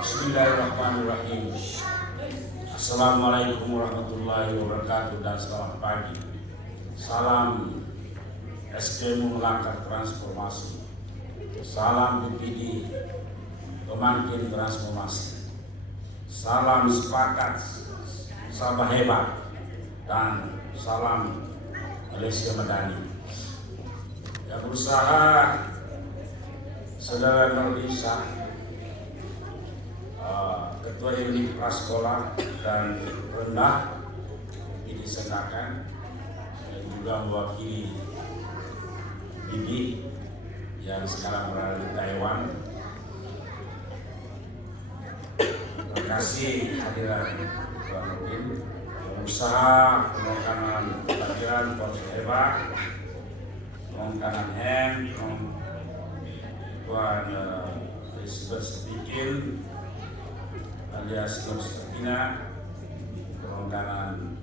Bismillahirrahmanirrahim. Assalamualaikum warahmatullahi wabarakatuh dan selamat pagi. Salam SDM Melangkah Transformasi. Salam BPD Pemangkin Transformasi. Salam sepakat, sahabat hebat, dan salam Malaysia Madani. Yang berusaha Saudara Nurdisa, Ketua Unit Prasekolah dan Rendah ini disenakan, dan juga mewakili Bibi yang sekarang berada di Taiwan. Terima kasih hadiran Tuan Nurdin, pengusaha pemakanan pelajaran Polres Hebat, pemakanan M, Tuan Elizabeth Speaking alias Nur Sakina, perongganan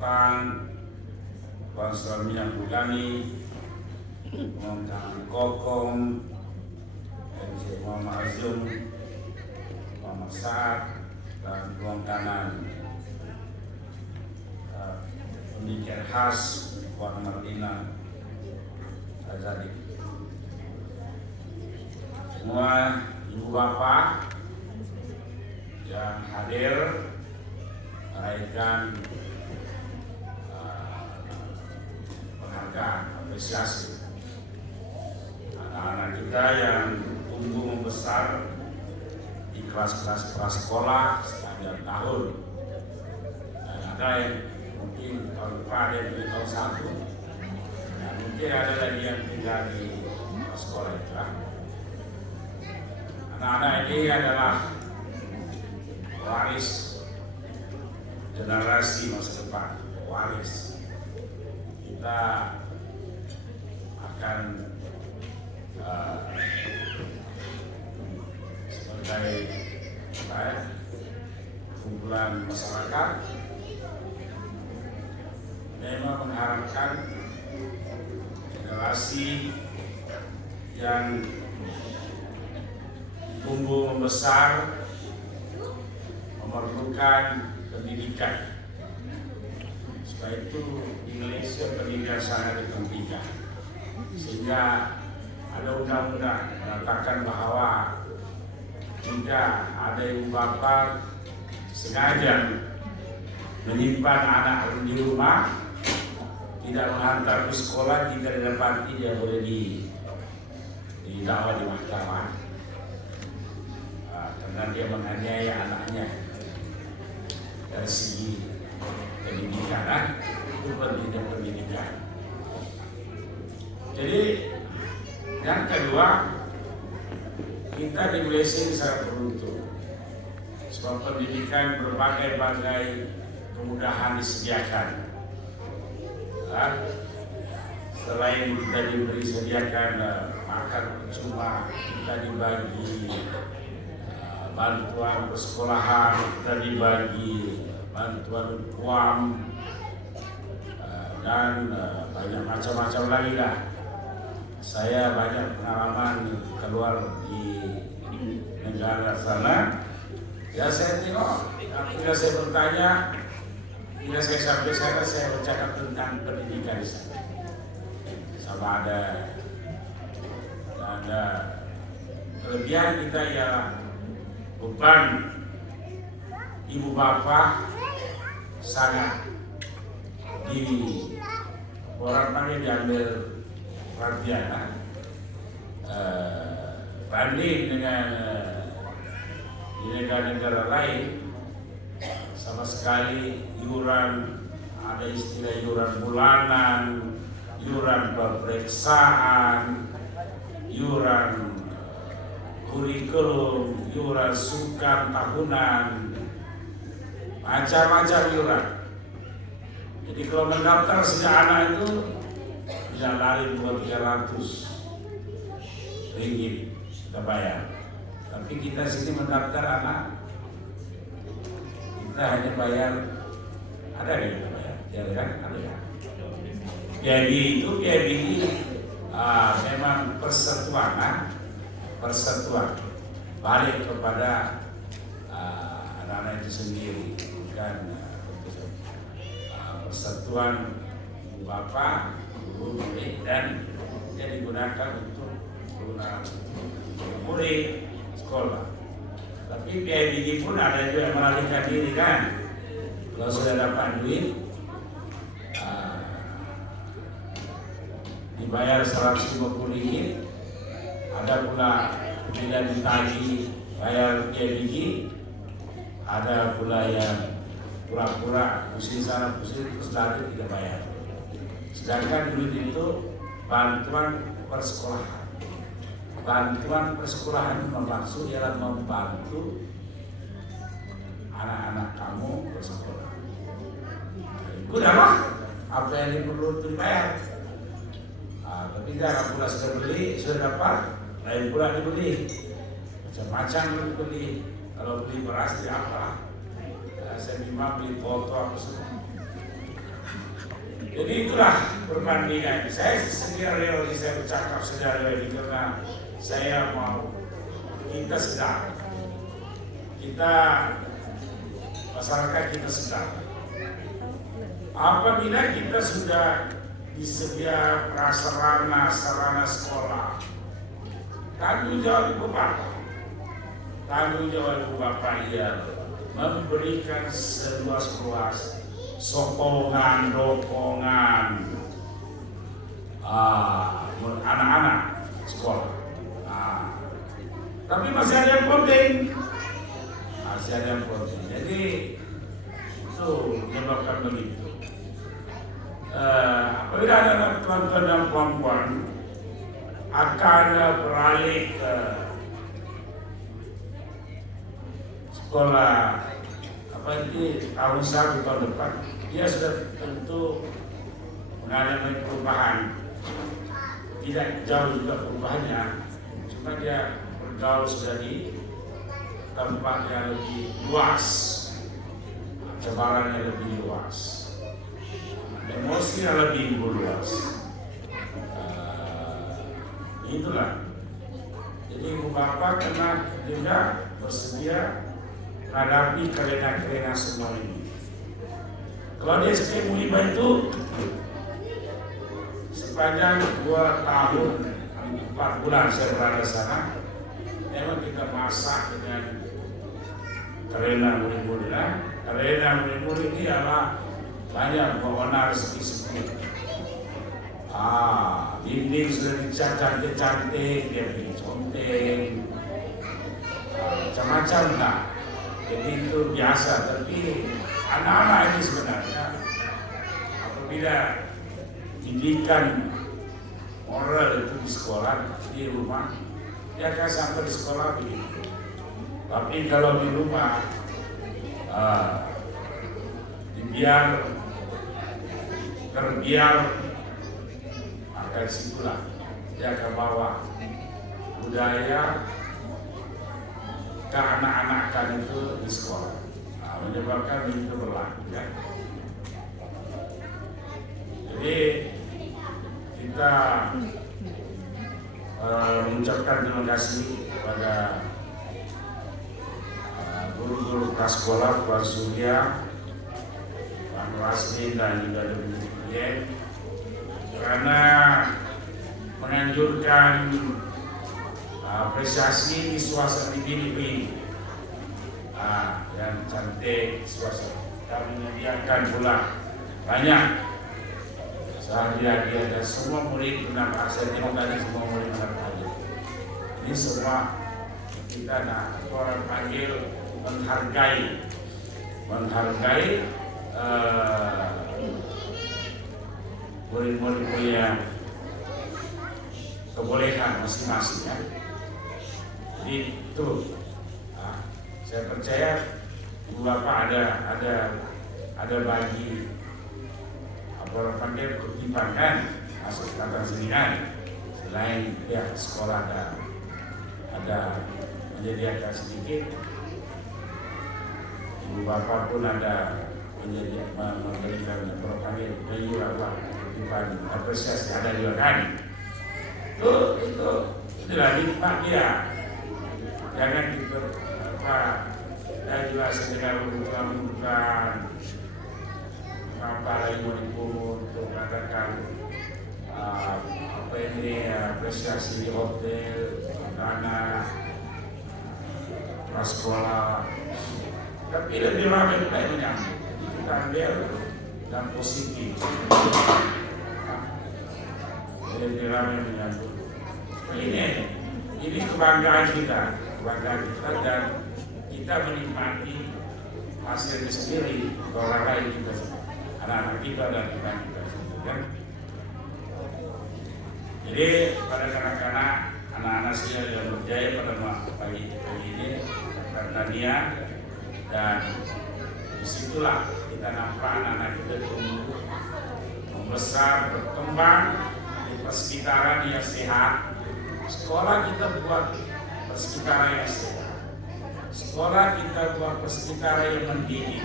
PAN, Tuan Salmiah Bugani, perongganan Kokom, MC Muhammad Azum, Muhammad Saad, dan perongganan pendidikan khas Puan Martina Azadi. Semua ibu bapak yang hadir meraihkan penghargaan apresiasi anak-anak kita yang tumbuh membesar di kelas-kelas prasekolah sepanjang tahun, dan ada yang mungkin tahun depan ada yang di tahun 1, dan mungkin ada lagi yang tinggal di sekolah itu. Anak-anak ini adalah waris generasi masa depan, waris. Kita akan sebagai kumpulan masyarakat memang mengharapkan generasi yang tumbuh membesar memerlukan pendidikan. Sebab itu di Malaysia pendidikan sangat dipentingkan, sehingga ada undang-undang mengatakan bahwa jika ada ibu bapa sengaja menyimpan anak di rumah, tidak menghantar ke sekolah, tidak didapati, dia boleh didakwa di mahkamah karena dia menganiaya anaknya. Dari segi pendidikan, itu pentingnya pendidikan. Jadi yang kedua, kita di Malaysia ini sangat beruntung sebab pendidikan berbagai-bagai kemudahan disediakan. Selain kita diberi sediakan makan percuma, kita dibagi bantuan persekolahan, kita dibagi bantuan UAM, dan banyak macam-macam lagi lah. Saya banyak pengalaman keluar di negara sana. Ya saya tengok, ketika saya bertanya, ketika saya sampai sana, saya bercakap tentang pendidikan di sana. Sama ada kelebihan kita ya, beban ibu bapak sangat orang panggil diambil perhatian, banding dengan di negara-negara lain. Sama sekali iuran, ada istilah iuran bulanan, iuran pemeriksaan, iuran kurikulum, iuran sukan tahunan, macam-macam iuran. Jadi kalau mendaftar sejak anak itu bisa lari 200-300 ringgit kita bayar. Tapi kita sini mendaftar anak, kita hanya bayar, ada yang kita bayar, ya kan? Ada ya. PIB itu memang persatuan. balik kepada anak-anak itu sendiri, bukan persatuan bapak, guru, murid, dan dia digunakan untuk murid sekolah. Tapi PIBG pun ada juga yang melarikan diri kan. Kalau sudah dapat duit, dibayar 150 ringgit, ada pula bila ditagih bayar PIBG, ada pula yang pura-pura pusing sana pusing terus lari tidak bayar. Sedangkan duit itu bantuan persekolahan. Bantuan persekolahan bermaksud ialah membantu anak-anak kamu bersekolah. Udahlah, apa yang diperlu dibayar. Tapi jangan pula sudah beli, sudah dapat, lain pula dibeli. Macam-macam dibeli. Kalau beli beras di apa? Saya memang beli foto apa semua. Jadi itulah perbandingan. Saya sendiri saya bercakap sendiri karena saya mau kita sedar, masyarakat kita sedar. Apabila kita sudah disedia prasarana sarana sekolah, tanggung jawab ibu bapak ialah memberikan seluas-luas sokongan, dokongan anak-anak sekolah. Tapi masih ada yang penting, jadi itu menyebabkan begitu. Apabila ada tuan-tuan dan puan-puan akan beralih ke sekolah tahun 1 tahun depan, dia sudah tentu mengalami perubahan. Tidak jauh juga perubahannya, cuma dia bergaul sudah di tempat yang lebih luas, cabarannya lebih luas, emosinya lebih luas. Itulah. Jadi ibu bapak kena juga bersedia hadapi kelena-kelena semua ini. Kalau di SPM 5 itu sepanjang 2 tahun 4 bulan saya berada di sana, memang kita masak dengan kelena murid-murid. Kelena murid-murid ini adalah banyak mewarna rezeki-rezeki. Dinding sudah dicat cantik-cantik, dia bikin conteng, macam-macam lah. Jadi itu biasa, tapi anak-anak ini sebenarnya apabila didikan moral itu di sekolah, di rumah, dia akan sampai di sekolah begitu. Tapi kalau di rumah terbiar, maka disitulah dia akan bawa budaya keanak-anakan itu di sekolah, menyebabkan itu berlaku ya. Jadi kita mengucapkan terima kasih kepada guru-guru prasekolah, Pak Surya, Pak Rasmi dan juga Dr. karena menganjurkan apresiasi di suasana di Filipina yang cantik suasana. Kami menyediakan pula banyak sehari-hari ada semua murid mendapat. Saya terima kasih semua murid mendapat. Ini semua kita nak orang panggil menghargai murid-murid punya kebolehan masing-masing ya. Jadi itu saya percaya ibu bapak ada bagi apa orang panggil kutipan kan, masuk kata senian. Selain pihak sekolah ada menyediakan sedikit, ibu bapak pun ada memberikan apa panggil bayu apa kutipan apresiasi ada juga kan. Itu adalah nikmat dia. jangan kita jelas dengan bukan apa lagi mau dipungut untuk mengadakan apa ini apresiasi di hotel, dana, prasekolah, tapi lebih ramai menyambut. Kita ambil dan positif, lebih ramai menyambut. Ini kebanggaan kita dan kita menikmati hasilnya sendiri, orang lain kita, anak-anak kita dan kita sendiri kan. Jadi pada kanak-kanak, anak-anak saya yang berjaya pada pagi ini pertanian, dan disitulah kita nampak anak-anak kita tumbuh, membesar, berkembang di persekitaran yang sehat. Sekolah kita buat persekitaran yang sehat. Sekolah kita buat persekitaran yang mendidik.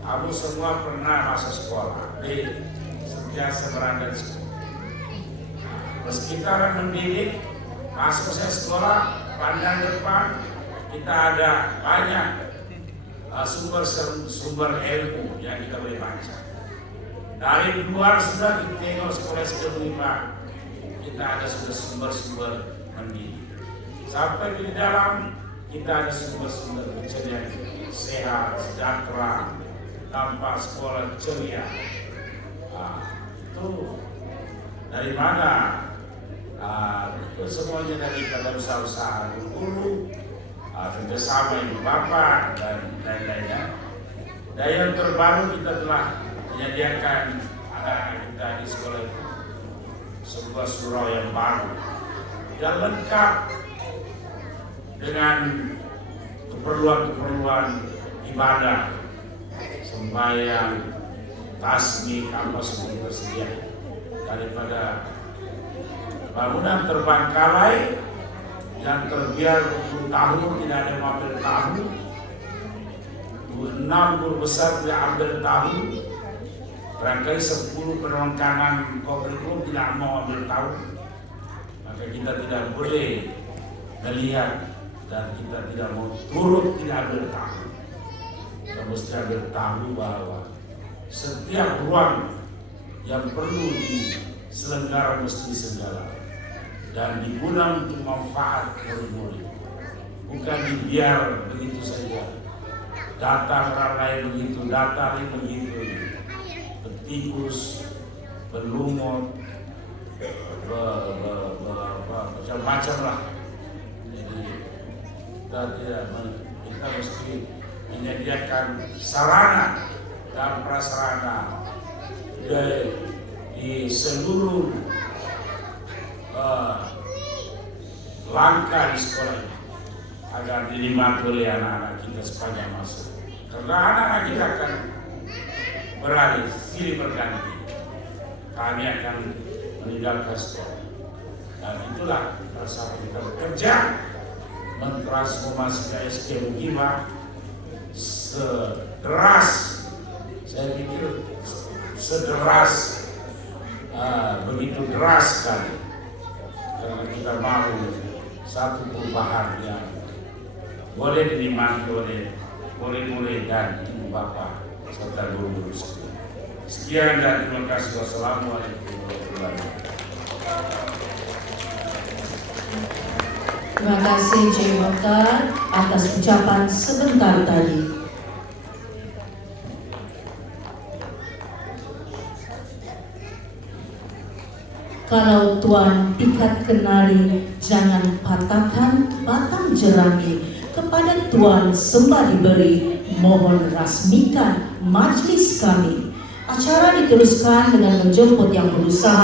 Kamu semua pernah masuk sekolah, sejak berada di sekolah. Persekitaran mendidik, masuk saya sekolah, pandang depan, kita ada banyak sumber ilmu yang kita boleh baca. Dari luar sudah kita tengok sekolah-sekolah, kita ada sudah sumber-sumber mendidik. Sampai di dalam kita ada sumber-sumber keceriaan, sehat, sejahtera, tanpa sekolah ceria. Itu dari mana? Itu semuanya dari pada usaha-usaha dulu, kerjasama ibu bapak dan lain-lainnya. Dan yang terbaru kita telah menyediakan anak-anak kita di sekolah itu sebuah surau yang baru yang lengkap dengan keperluan-keperluan ibadah, sembahyang, tasbih, apa semua tersedia. Daripada bangunan terbengkalai yang terbiar 20 tahun tidak ada yang ambil tahu, 6 guru besar tidak ambil tahu, barangkali 10 penekanan kurikulum tidak mau ambil tahu, maka kita tidak boleh melihat dan kita tidak mau turut tidak ambil tahu. Kita mesti ambil tahu bahwa setiap ruang yang perlu diselenggara mesti segala dan digunakan untuk manfaat murid-murid, bukan dibiar begitu saja. Datang orang lain begitu, datang lain begitu, bertikus, berlumut, macam-macam lah. Jadi kita mesti menyediakan sarana dan prasarana di seluruh langkah di sekolah ini agar dinikmati oleh anak-anak kita sepanjang masa. Karena anak-anak kita akan beralih silih berganti, kami akan meninggalkan sekolah, dan itulah rasa kita bekerja mentransformasi SDM Gima sederas, saya pikir sederas, begitu deras sekali, karena kita mau satu perubahan yang boleh dinikmati oleh murid-murid dan ibu bapak serta guru-guru sekolah. Sekian dan terima kasih. Wassalamualaikum warahmatullahi wabarakatuh. Terima kasih Cik Mokhtar atas ucapan sebentar tadi. Kalau Tuan ikat kenari, jangan patahkan batang jerami. Kepada Tuan sembah diberi, mohon rasmikan majlis kami. Acara diteruskan dengan menjemput yang berusaha